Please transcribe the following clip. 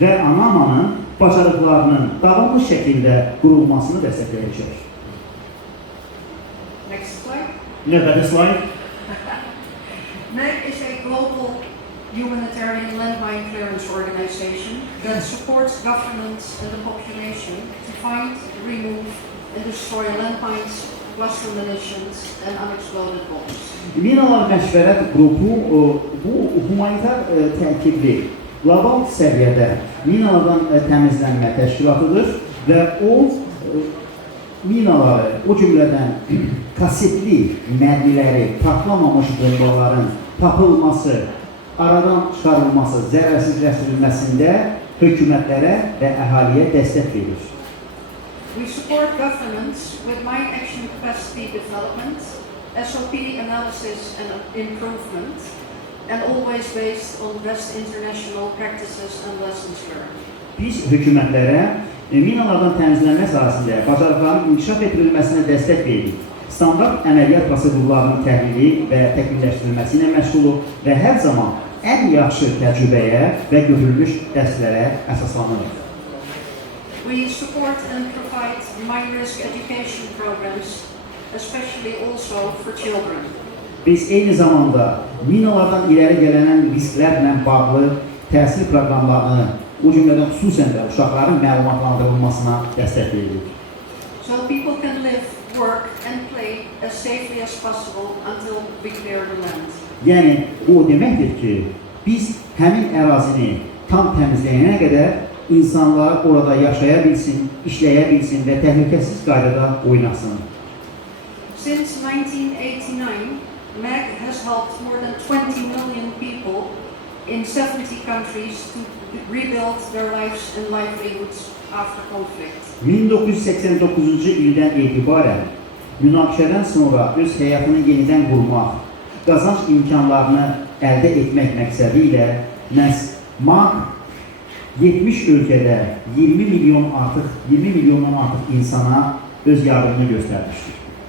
ve ANAMA'nın bacarıqlarının davamlı şekilde qurulmasını dəstəkləyəcək. Next slide. Növbəti slide. MEG is a global humanitarian landmine clearance organization that supports governments and the population to find, remove, and destroy landmines, cluster munitions, and unexploded bombs. Minalar Məşvərət qrupu bu humanitar tərkibli qlobal səviyyədə minalardan təmizlənmə təşkilatıdır və o minaları, o cümlədən kasetli mərmiləri, patlamamış bombaların tapılması, aradan çıxarılması, zərərsizləşdirilməsində hökumətlərə və əhaliyə dəstək verir. We support governments with mine action capacity development, SOP analysis and improvement, and always based on best international practices and lessons learned. Biz hökumətlərə minalardan təmizlənmə sahəsində bacarıqların inkişaf etdirilməsinə dəstək veririk. Standart əməliyyat prosedurlarının təhlili və təkmilləşdirilməsi ilə məşğuluq və hər zaman ən yaxşı təcrübəyə və görülmüş dərslərə əsaslanırıq. We support and provide mine risk education programs, especially also for children. Biz eyni zamanda minalardan irəli gələn risklərlə bağlı təhsil proqramlarını, o cümlədən xüsusən də uşaqların məlumatlandırılmasına dəstək veririk. So people can live, work and play as safely as possible until we clear the land. Yəni, bu deməkdir ki, biz həmin ərazini tam təmizləyənə qədər insanlar orada yaşaya bilsin, işləyə bilsin və təhlükəsiz qaydada oynasın. Since 1989, MEG has helped more than 20 million people in 70 countries to rebuild their lives and livelihoods after conflict. 1989-cu ildən etibarən münaqişədən sonra öz həyatını yenidən qurmaq, qazanc imkanlarını əldə etmək məqsədi ilə məhz MAG 70 ölkədə 20 milyondan artıq insana öz yardımını göstərmişdir.